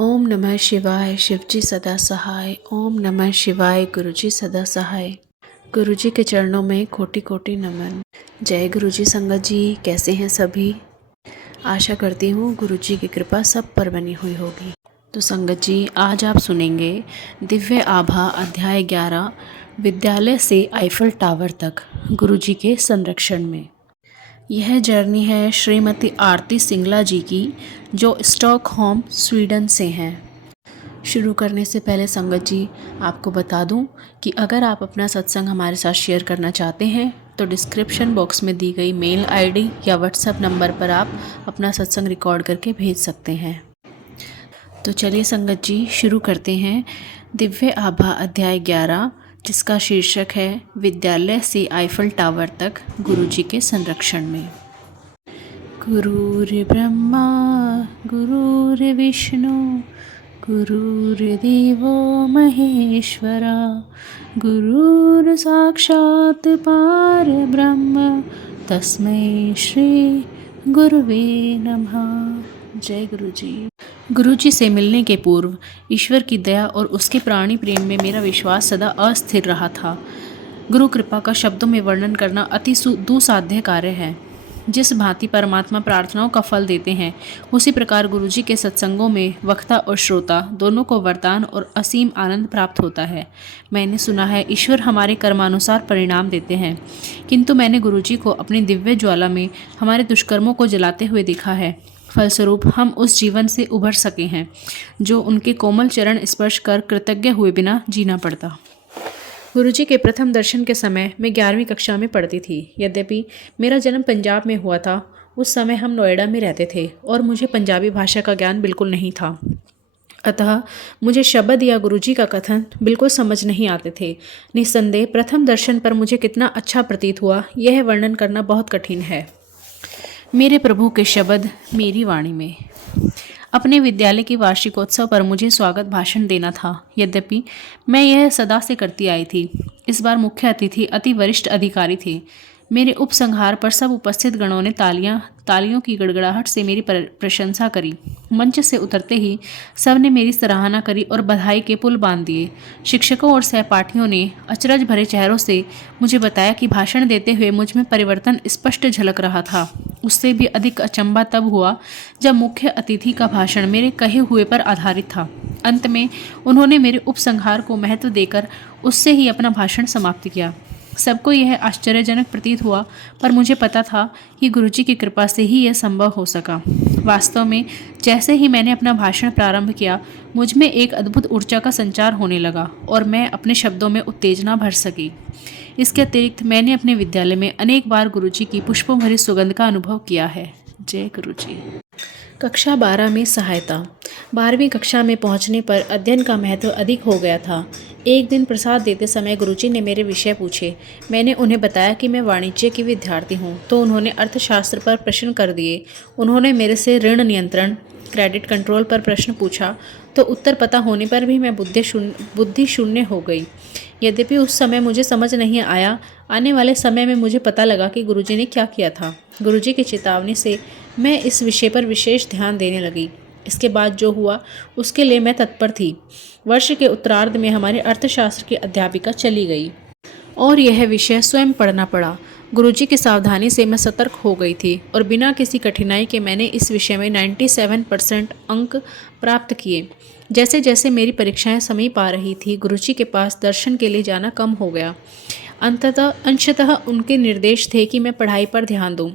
ओम नमः शिवाय। शिवजी सदा सहाय। ओम नमः शिवाय। गुरुजी सदा सहाय। गुरुजी के चरणों में कोटि कोटि नमन। जय गुरुजी। संगत जी कैसे हैं सभी? आशा करती हूँ गुरुजी की कृपा सब पर बनी हुई होगी। तो संगत जी आज आप सुनेंगे दिव्य आभा अध्याय 11 विद्यालय से आईफल टावर तक गुरुजी के संरक्षण में। यह जर्नी है श्रीमती आरती सिंगला जी की, जो स्टॉकहोम स्वीडन से हैं। शुरू करने से पहले संगत जी आपको बता दूं कि अगर आप अपना सत्संग हमारे साथ शेयर करना चाहते हैं तो डिस्क्रिप्शन बॉक्स में दी गई मेल आईडी या व्हाट्सएप नंबर पर आप अपना सत्संग रिकॉर्ड करके भेज सकते हैं। तो चलिए संगत जी शुरू करते हैं दिव्य आभा अध्याय 11, जिसका शीर्षक है विद्यालय से आईफल टावर तक गुरुजी के संरक्षण में। गुरुर्ब्रह्मा गुरुर्विष्णु गुरुर्देवो महेश्वरा गुरुर्साक्षात् परब्रह्म तस्मै श्री गुरुवे नमः। जय गुरुजी। गुरुजी से मिलने के पूर्व ईश्वर की दया और उसके प्राणी प्रेम में मेरा विश्वास सदा अस्थिर रहा था। गुरु कृपा का शब्दों में वर्णन करना अति दुसाध्य कार्य है। जिस भांति परमात्मा प्रार्थनाओं का फल देते हैं, उसी प्रकार गुरुजी के सत्संगों में वक्ता और श्रोता दोनों को वरदान और असीम आनंद प्राप्त होता है। मैंने सुना है ईश्वर हमारे कर्मानुसार परिणाम देते हैं, किंतु मैंने गुरुजी को अपनी दिव्य ज्वाला में हमारे दुष्कर्मों को जलाते हुए देखा है। फलस्वरूप हम उस जीवन से उभर सके हैं जो उनके कोमल चरण स्पर्श कर कृतज्ञ हुए बिना जीना पड़ता। गुरुजी के प्रथम दर्शन के समय मैं 11वीं कक्षा में पढ़ती थी। यद्यपि मेरा जन्म पंजाब में हुआ था, उस समय हम नोएडा में रहते थे और मुझे पंजाबी भाषा का ज्ञान बिल्कुल नहीं था। अतः मुझे शब्द या गुरुजी का कथन बिल्कुल समझ नहीं आते थे। निस्संदेह प्रथम दर्शन पर मुझे कितना अच्छा प्रतीत हुआ, यह वर्णन करना बहुत कठिन है। मेरे प्रभु के शब्द मेरी वाणी में। अपने विद्यालय की वार्षिकोत्सव पर मुझे स्वागत भाषण देना था। यद्यपि मैं यह सदा से करती आई थी, इस बार मुख्य अतिथि अति वरिष्ठ अधिकारी थे। मेरे उपसंहार पर सब उपस्थित गणों ने तालियों की गड़गड़ाहट से मेरी प्रशंसा करी। मंच से उतरते ही सबने मेरी सराहना करी और बधाई के पुल बांध दिए। शिक्षकों और सहपाठियों ने अचरज भरे चेहरों से मुझे बताया कि भाषण देते हुए मुझ में परिवर्तन स्पष्ट झलक रहा था। उससे भी अधिक अचंभा तब हुआ जब मुख्य अतिथि का भाषण मेरे कहे हुए पर आधारित था। अंत में उन्होंने मेरे उपसंहार को महत्व देकर उससे ही अपना भाषण समाप्त किया। सबको यह आश्चर्यजनक प्रतीत हुआ, पर मुझे पता था कि गुरुजी की कृपा से ही यह संभव हो सका। वास्तव में जैसे ही मैंने अपना भाषण प्रारंभ किया, मुझ में एक अद्भुत ऊर्जा का संचार होने लगा और मैं अपने शब्दों में उत्तेजना भर सकी। इसके अतिरिक्त मैंने अपने विद्यालय में अनेक बार गुरुजी की पुष्पों भरी सुगंध का अनुभव किया है। जय गुरुजी। कक्षा 12 में सहायता। 12वीं कक्षा में पहुंचने पर अध्ययन का महत्व अधिक हो गया था। एक दिन प्रसाद देते समय गुरुजी ने मेरे विषय पूछे। मैंने उन्हें बताया कि मैं वाणिज्य की विद्यार्थी हूं, तो उन्होंने अर्थशास्त्र पर प्रश्न कर दिए। उन्होंने मेरे से ऋण नियंत्रण, क्रेडिट कंट्रोल पर प्रश्न पूछा, तो उत्तर पता होने पर भी मैं बुद्धि शून्य हो गई। यद्यपि उस समय मुझे समझ नहीं आया, आने वाले समय में मुझे पता लगा कि गुरुजी ने क्या किया था। गुरुजी की चेतावनी से मैं इस विषय पर विशेष ध्यान देने लगी। इसके बाद जो हुआ उसके लिए मैं तत्पर थी। वर्ष के उत्तरार्ध में हमारे अर्थशास्त्र की अध्यापिका चली गई और यह विषय स्वयं पढ़ना पड़ा। गुरुजी की सावधानी से मैं सतर्क हो गई थी और बिना किसी कठिनाई के मैंने इस विषय में 97% अंक प्राप्त किए। जैसे जैसे मेरी परीक्षाएं समीप आ रही थी, गुरुजी के पास दर्शन के लिए जाना कम हो गया। अंशतः उनके निर्देश थे कि मैं पढ़ाई पर ध्यान दूं।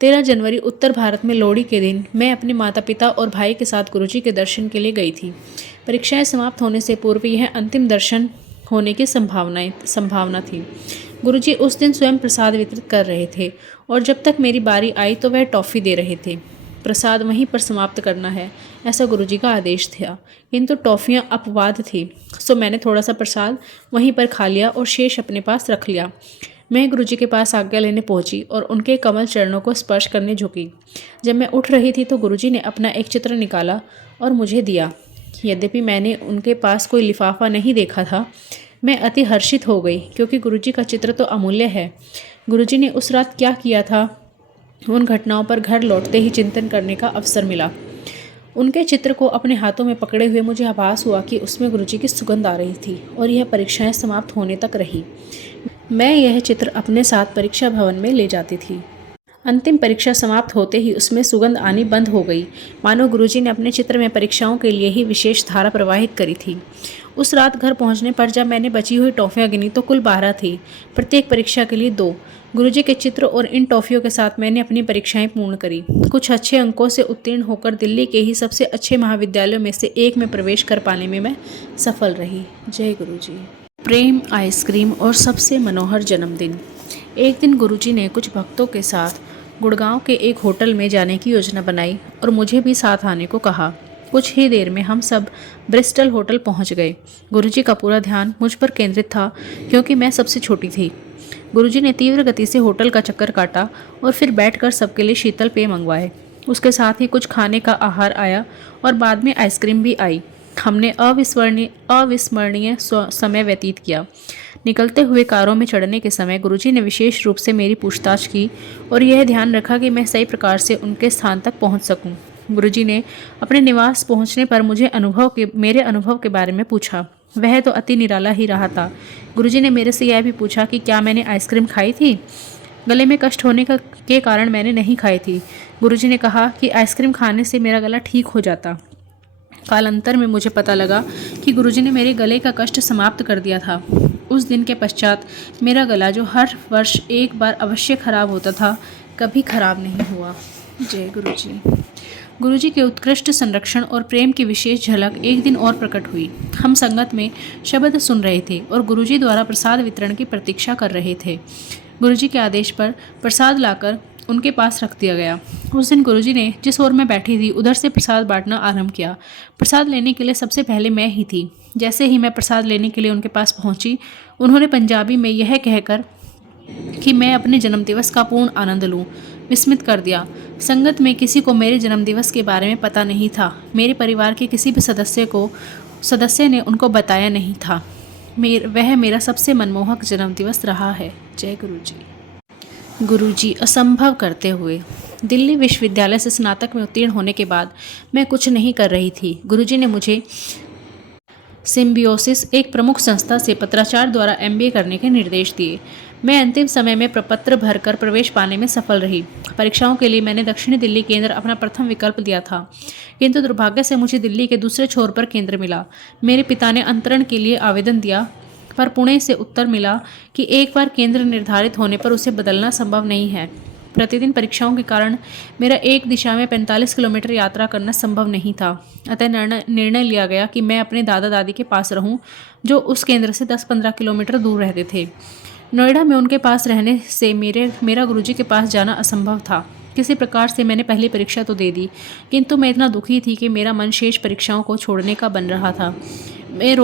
13 जनवरी उत्तर भारत में लोहड़ी के दिन मैं अपने माता पिता और भाई के साथ गुरुजी के दर्शन के लिए गई थी। परीक्षाएं समाप्त होने से पूर्व यह अंतिम दर्शन होने की संभावना थी। गुरुजी उस दिन स्वयं प्रसाद वितरित कर रहे थे और जब तक मेरी बारी आई तो वह टॉफ़ी दे रहे थे। प्रसाद वहीं पर समाप्त करना है, ऐसा गुरुजी का आदेश था, किंतु टॉफ़ियाँ अपवाद थी, सो मैंने थोड़ा सा प्रसाद वहीं पर खा लिया और शेष अपने पास रख लिया। मैं गुरुजी के पास आज्ञा लेने पहुंची और उनके कमल चरणों को स्पर्श करने झुकी। जब मैं उठ रही थी तो गुरुजी ने अपना एक चित्र निकाला और मुझे दिया। यद्यपि मैंने उनके पास कोई लिफाफा नहीं देखा था, मैं अति हर्षित हो गई, क्योंकि गुरुजी का चित्र तो अमूल्य है। गुरुजी ने उस रात क्या किया था, उन घटनाओं पर घर लौटते ही चिंतन करने का अवसर मिला। उनके चित्र को अपने हाथों में पकड़े हुए मुझे आभास हुआ कि उसमें गुरुजी की सुगंध आ रही थी और यह परीक्षाएं समाप्त होने तक रही। मैं यह चित्र अपने साथ परीक्षा भवन में ले जाती थी। अंतिम परीक्षा समाप्त होते ही उसमें सुगंध आनी बंद हो गई, मानो गुरुजी ने अपने चित्र में परीक्षाओं के लिए ही विशेष धारा प्रवाहित करी थी। उस रात घर पहुंचने पर जब मैंने बची हुई टॉफ़ियाँ गिनी तो कुल 12 थी, प्रत्येक परीक्षा के लिए 2। गुरुजी के चित्र और इन टॉफ़ियों के साथ मैंने अपनी परीक्षाएं पूर्ण करी। कुछ अच्छे अंकों से उत्तीर्ण होकर दिल्ली के ही सबसे अच्छे महाविद्यालयों में से एक में प्रवेश कर पाने में मैं सफल रही। जय गुरुजी। प्रेम, आइसक्रीम और सबसे मनोहर जन्मदिन। एक दिन गुरुजी ने कुछ भक्तों के साथ गुड़गांव के एक होटल में जाने की योजना बनाई और मुझे भी साथ आने को कहा। कुछ ही देर में हम सब ब्रिस्टल होटल पहुंच गए। गुरुजी का पूरा ध्यान मुझ पर केंद्रित था क्योंकि मैं सबसे छोटी थी। गुरुजी ने तीव्र गति से होटल का चक्कर काटा और फिर बैठकर सबके लिए शीतल पेय मंगवाए। उसके साथ ही कुछ खाने का आहार आया और बाद में आइसक्रीम भी आई। हमने अविस्मरणीय समय व्यतीत किया। निकलते हुए कारों में चढ़ने के समय गुरुजी ने विशेष रूप से मेरी पूछताछ की और यह ध्यान रखा कि मैं सही प्रकार से उनके स्थान तक पहुंच सकूं। गुरुजी ने अपने निवास पहुंचने पर मुझे मेरे अनुभव के बारे में पूछा। वह तो अति निराला ही रहा था। गुरुजी ने मेरे से यह भी पूछा कि क्या मैंने आइसक्रीम खाई थी। गले में कष्ट होने के कारण मैंने नहीं खाई थी। गुरुजी ने कहा कि आइसक्रीम खाने से मेरा गला ठीक हो जाता। कालांतर में मुझे पता लगा कि गुरुजी ने मेरे गले का कष्ट समाप्त कर दिया था। उस दिन के पश्चात मेरा गला, जो हर वर्ष एक बार अवश्य खराब होता था, कभी खराब नहीं हुआ। जय गुरुजी। गुरुजी के उत्कृष्ट संरक्षण और प्रेम की विशेष झलक एक दिन और प्रकट हुई। हम संगत में शब्द सुन रहे थे और गुरुजी द्वारा प्रसाद वितरण की प्रतीक्षा कर रहे थे। गुरुजी के आदेश पर प्रसाद लाकर उनके पास रख दिया गया। उस दिन गुरुजी ने जिस ओर मैं बैठी थी उधर से प्रसाद बांटना आरंभ किया। प्रसाद लेने के लिए सबसे पहले मैं ही थी। जैसे ही मैं प्रसाद लेने के लिए उनके पास पहुंची, उन्होंने पंजाबी में यह कहकर कि मैं अपने जन्मदिवस का पूर्ण आनंद लूं, विस्मित कर दिया। संगत में किसी को मेरे जन्मदिवस के बारे में पता नहीं था। मेरे परिवार के किसी भी सदस्य ने उनको बताया नहीं था। वह मेरा सबसे मनमोहक जन्मदिवस रहा है। जय गुरुजी। गुरुजी असंभव करते हुए। दिल्ली विश्वविद्यालय से स्नातक में उत्तीर्ण होने के बाद मैं कुछ नहीं कर रही थी। गुरुजी ने मुझे सिम्बियोसिस, एक प्रमुख संस्था से पत्राचार द्वारा MBA करने के निर्देश दिए। मैं अंतिम समय में प्रपत्र भरकर प्रवेश पाने में सफल रही। परीक्षाओं के लिए मैंने दक्षिणी दिल्ली केंद्र अपना प्रथम विकल्प दिया था, किंतु दुर्भाग्य से मुझे दिल्ली के दूसरे छोर पर केंद्र मिला। मेरे पिता ने अंतरण के लिए आवेदन दिया, पर पुणे से उत्तर मिला कि एक बार केंद्र निर्धारित होने पर उसे बदलना संभव नहीं है। प्रतिदिन परीक्षाओं के कारण मेरा एक दिशा में 45 किलोमीटर यात्रा करना संभव नहीं था। अतः निर्णय लिया गया कि मैं अपने दादा दादी के पास रहूं, जो उस केंद्र से 10-15 किलोमीटर दूर रहते थे। नोएडा में उनके पास रहने से मेरा गुरुजी के पास जाना असंभव था। किसी प्रकार से मैंने पहली परीक्षा तो दे दी, किंतु मैं इतना दुखी थी कि मेरा मन शेष परीक्षाओं को छोड़ने का बन रहा था। मैं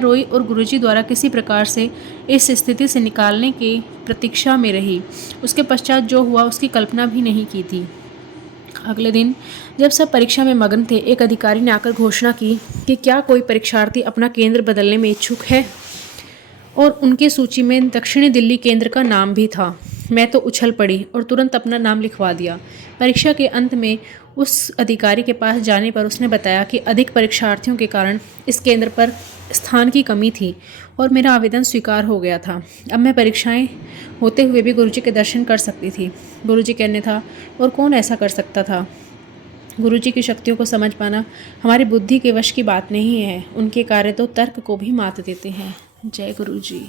रोई और गुरुजी द्वारा किसी प्रकार से इस स्थिति से निकालने की प्रतीक्षा में रही। उसके पश्चात जो हुआ उसकी कल्पना भी नहीं की थी। अगले दिन जब सब परीक्षा में मग्न थे, एक अधिकारी ने आकर घोषणा की कि क्या कोई परीक्षार्थी अपना केंद्र बदलने में इच्छुक है, और उनकी सूची में दक्षिणी दिल्ली केंद्र का नाम भी था। मैं तो उछल पड़ी और तुरंत अपना नाम लिखवा दिया। परीक्षा के अंत में उस अधिकारी के पास जाने पर उसने बताया कि अधिक परीक्षार्थियों के कारण इस केंद्र पर स्थान की कमी थी और मेरा आवेदन स्वीकार हो गया था। अब मैं परीक्षाएं होते हुए भी गुरुजी के दर्शन कर सकती थी। गुरुजी कहने था, और कौन ऐसा कर सकता था। गुरुजी की शक्तियों को समझ पाना हमारी बुद्धि के वश की बात नहीं है। उनके कार्य तो तर्क को भी मात देते हैं। जय गुरुजी।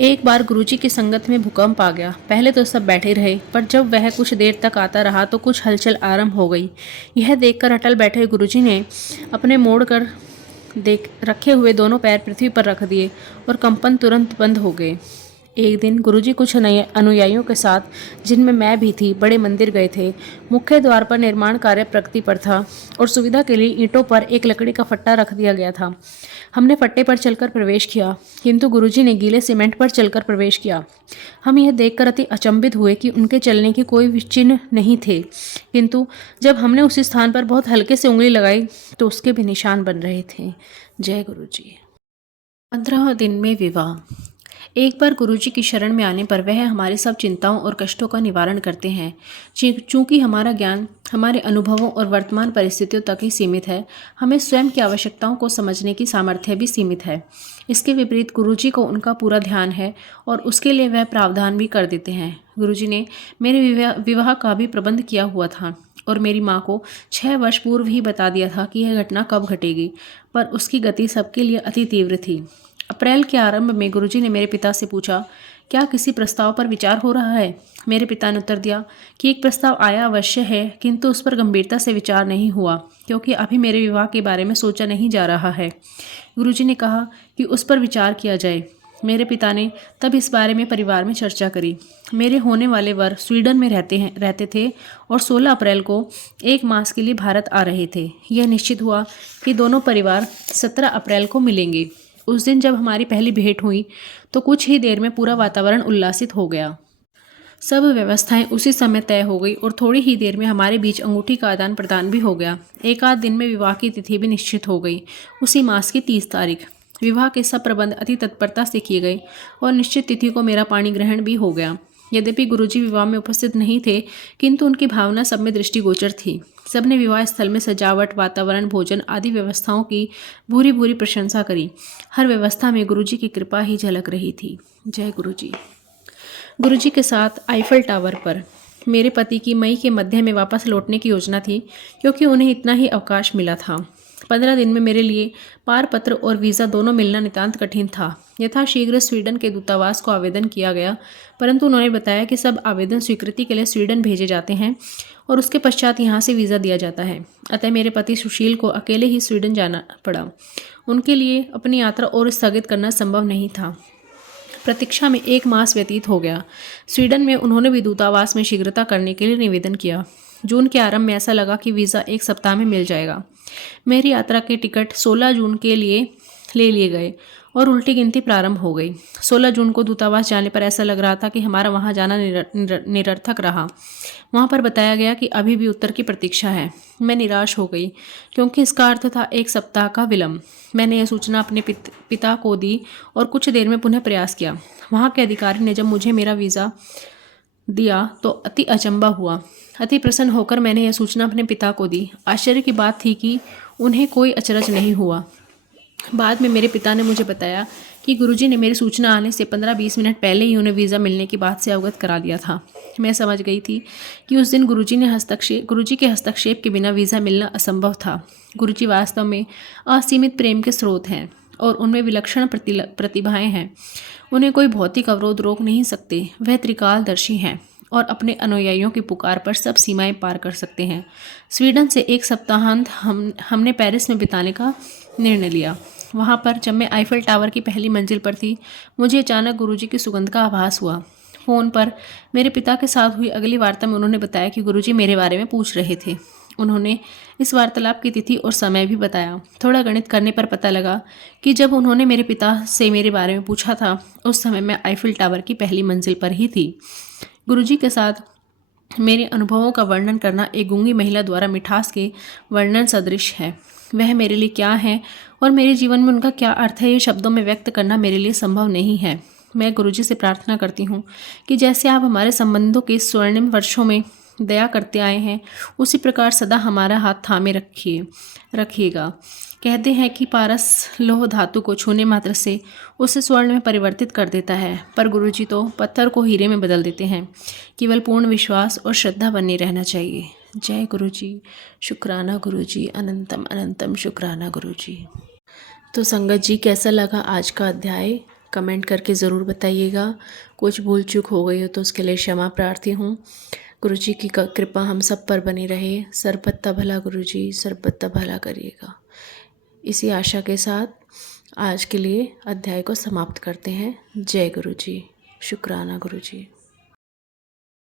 एक बार गुरुजी की संगत में भूकंप आ गया। पहले तो सब बैठे रहे, पर जब वह कुछ देर तक आता रहा तो कुछ हलचल आरंभ हो गई। यह देखकर अटल बैठे गुरुजी ने अपने मोड़ कर रखे हुए दोनों पैर पृथ्वी पर रख दिए और कंपन तुरंत बंद हो गए। एक दिन गुरुजी कुछ नए अनुयायियों के साथ, जिनमें मैं भी थी, बड़े मंदिर गए थे। मुख्य द्वार पर निर्माण कार्य प्रगति पर था और सुविधा के लिए ईंटों पर एक लकड़ी का फट्टा रख दिया गया था। हमने फट्टे पर चलकर प्रवेश किया, किंतु गुरुजी ने गीले सीमेंट पर चलकर प्रवेश किया। हम यह देखकर अति अचंभित हुए कि उनके चलने के कोई चिन्ह नहीं थे, किंतु जब हमने उस स्थान पर बहुत हल्के से उंगली लगाई तो उसके भी निशान बन रहे थे। जय गुरुजी। 15 दिन में विवाह। एक बार गुरुजी की शरण में आने पर वह हमारी सब चिंताओं और कष्टों का निवारण करते हैं। चूंकि हमारा ज्ञान हमारे अनुभवों और वर्तमान परिस्थितियों तक ही सीमित है, हमें स्वयं की आवश्यकताओं को समझने की सामर्थ्य भी सीमित है। इसके विपरीत गुरुजी को उनका पूरा ध्यान है और उसके लिए वह प्रावधान भी कर देते हैं। गुरुजी ने मेरे विवाह का भी प्रबंध किया हुआ था और मेरी माँ को 6 वर्ष पूर्व ही बता दिया था कि यह घटना कब घटेगी, पर उसकी गति सबके लिए अति तीव्र थी। अप्रैल के आरंभ में गुरुजी ने मेरे पिता से पूछा, क्या किसी प्रस्ताव पर विचार हो रहा है? मेरे पिता ने उत्तर दिया कि एक प्रस्ताव आया अवश्य है, किंतु उस पर गंभीरता से विचार नहीं हुआ, क्योंकि अभी मेरे विवाह के बारे में सोचा नहीं जा रहा है। गुरुजी ने कहा कि उस पर विचार किया जाए। मेरे पिता ने तब इस बारे में परिवार में चर्चा करी। मेरे होने वाले वर स्वीडन में रहते थे और 16 अप्रैल को 1 मास के लिए भारत आ रहे थे। यह निश्चित हुआ कि दोनों परिवार 17 अप्रैल को मिलेंगे। उस दिन जब हमारी पहली भेंट हुई तो कुछ ही देर में पूरा वातावरण उल्लासित हो गया। सब व्यवस्थाएं उसी समय तय हो गई और थोड़ी ही देर में हमारे बीच अंगूठी का आदान प्रदान भी हो गया। एक आध दिन में विवाह की तिथि भी निश्चित हो गई, उसी मास की 30 तारीख। विवाह के सब प्रबंध अति तत्परता से किए गए और निश्चित तिथि को मेरा पाणी ग्रहण भी हो गया। यद्यपि गुरुजी विवाह में उपस्थित नहीं थे, किंतु उनकी भावना सब में दृष्टिगोचर थी। सबने विवाह स्थल में सजावट, वातावरण, भोजन आदि व्यवस्थाओं की भूरी भूरी प्रशंसा करी। हर व्यवस्था में गुरुजी की कृपा ही झलक रही थी। जय गुरुजी। गुरुजी के साथ आईफल टावर पर मेरे पति की मई के मध्य में वापस लौटने की योजना थी, क्योंकि उन्हें इतना ही अवकाश मिला था। 15 दिन में मेरे लिए पारपत्र और वीज़ा दोनों मिलना नितांत कठिन था। यथाशीघ्र स्वीडन के दूतावास को आवेदन किया गया, परंतु उन्होंने बताया कि सब आवेदन स्वीकृति के लिए स्वीडन भेजे जाते हैं और उसके पश्चात यहाँ से वीज़ा दिया जाता है। अतः मेरे पति सुशील को अकेले ही स्वीडन जाना पड़ा। उनके लिए अपनी यात्रा और स्थगित करना संभव नहीं था। प्रतीक्षा में 1 मास व्यतीत हो गया। स्वीडन में उन्होंने भी दूतावास में शीघ्रता करने के लिए निवेदन किया। जून के आरंभ में ऐसा लगा कि वीज़ा 1 सप्ताह में मिल जाएगा। मेरी यात्रा के टिकट 16 जून के लिए ले लिए गए और उल्टी गिनती प्रारंभ हो गई। 16 जून को दूतावास जाने पर ऐसा लग रहा था कि हमारा वहां जाना निरर्थक रहा। वहां पर बताया गया कि अभी भी उत्तर की प्रतीक्षा है। मैं निराश हो गई, क्योंकि इसका अर्थ था 1 सप्ताह का विलंब। मैंने यह सूचना अपने पिता को दी और कुछ देर में पुनः प्रयास किया। वहाँ के अधिकारी ने जब मुझे मेरा वीज़ा दिया तो अति अचंभा हुआ। अति प्रसन्न होकर मैंने यह सूचना अपने पिता को दी। आश्चर्य की बात थी कि उन्हें कोई अचरज नहीं हुआ। बाद में मेरे पिता ने मुझे बताया कि गुरुजी ने मेरी सूचना आने से 15-20 मिनट पहले ही उन्हें वीज़ा मिलने की बात से अवगत करा दिया था। मैं समझ गई थी कि उस दिन गुरुजी के हस्तक्षेप के बिना वीज़ा मिलना असंभव था। गुरुजी वास्तव में असीमित प्रेम के स्रोत हैं और उनमें विलक्षण प्रतिभाएं हैं। उन्हें कोई भौतिक अवरोध रोक नहीं सकते। वह त्रिकालदर्शी हैं और अपने अनुयायियों की पुकार पर सब सीमाएं पार कर सकते हैं। स्वीडन से 1 सप्ताहांत हमने पेरिस में बिताने का निर्णय लिया। वहाँ पर जब मैं आईफल टावर की पहली मंजिल पर थी, मुझे अचानक गुरुजी की सुगंध का आभास हुआ। फ़ोन पर मेरे पिता के साथ हुई अगली वार्ता में उन्होंने बताया कि गुरुजी मेरे बारे में पूछ रहे थे। उन्होंने इस वार्तालाप की तिथि और समय भी बताया। थोड़ा गणित करने पर पता लगा कि जब उन्होंने मेरे पिता से मेरे बारे में पूछा था, उस समय मैं आईफल टावर की पहली मंजिल पर ही थी। गुरुजी के साथ मेरे अनुभवों का वर्णन करना एक गूंगी महिला द्वारा मिठास के वर्णन सदृश है। वह मेरे लिए क्या है और मेरे जीवन में उनका क्या अर्थ है, ये शब्दों में व्यक्त करना मेरे लिए संभव नहीं है। मैं गुरुजी से प्रार्थना करती हूँ कि जैसे आप हमारे संबंधों के स्वर्णिम वर्षों में दया करते आए हैं, उसी प्रकार सदा हमारा हाथ थामे रखिएगा। कहते हैं कि पारस लोह धातु को छूने मात्र से उसे स्वर्ण में परिवर्तित कर देता है, पर गुरुजी तो पत्थर को हीरे में बदल देते हैं। केवल पूर्ण विश्वास और श्रद्धा बने रहना चाहिए। जय गुरुजी। शुक्राना गुरुजी, अनंतम अनंतम शुक्राना गुरुजी। तो संगत जी, कैसा लगा आज का अध्याय? कमेंट करके ज़रूर बताइएगा। कुछ भूल चूक हो गई हो तो उसके लिए क्षमा प्रार्थी हूँ। गुरुजी की कृपा हम सब पर बनी रहे। सर्वत्र भला गुरुजी, सर्वत्र भला करिएगा। इसी आशा के साथ आज के लिए अध्याय को समाप्त करते हैं। जय गुरुजी। शुक्राना गुरुजी।